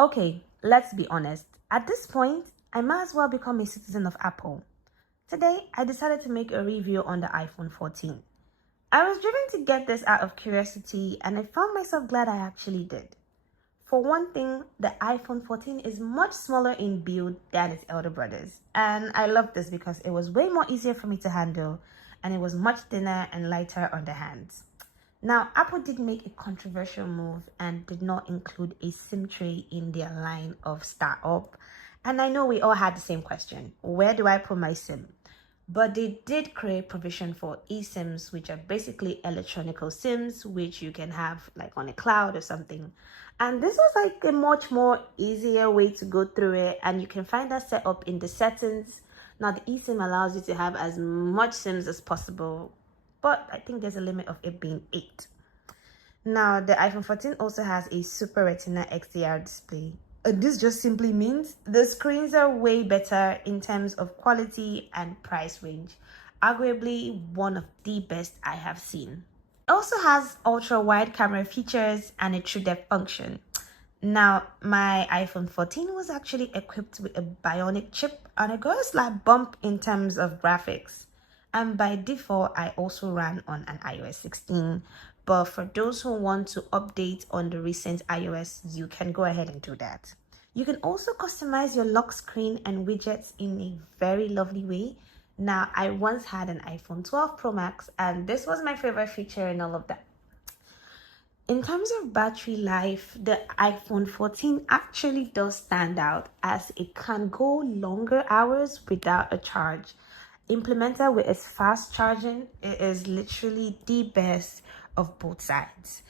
Okay, let's be honest. At this point, I might as well become a citizen of Apple. Today, I decided to make a review on the iPhone 14. I was driven to get this out of curiosity and I found myself glad I actually did. For one thing, the iPhone 14 is much smaller in build than its elder brothers. And I love this because it was way more easier for me to handle and it was much thinner and lighter on the hands. Now, Apple did make a controversial move and did not include a SIM tray in their line of startup. And I know we all had the same question, where do I put my SIM? But they did create provision for eSIMs, which are basically electronical SIMs, which you can have like on a cloud or something. And this was like a much more easier way to go through it. And you can find that set up in the settings. Now, the eSIM allows you to have as much SIMs as possible, but I think there's a limit of it being 8. Now, the iPhone 14 also has a Super Retina XDR display. This just simply means the screens are way better in terms of quality and price range. Arguably one of the best I have seen. It also has ultra wide camera features and a true depth function. Now, my iPhone 14 was actually equipped with a bionic chip and I got a slight bump in terms of graphics. And by default, I also ran on an iOS 16. But for those who want to update on the recent iOS, you can go ahead and do that. You can also customize your lock screen and widgets in a very lovely way. Now, I once had an iPhone 12 Pro Max, and this was my favorite feature in all of that. In terms of battery life, the iPhone 14 actually does stand out as it can go longer hours without a charge. Implemented with its fast charging, it is literally the best of both sides.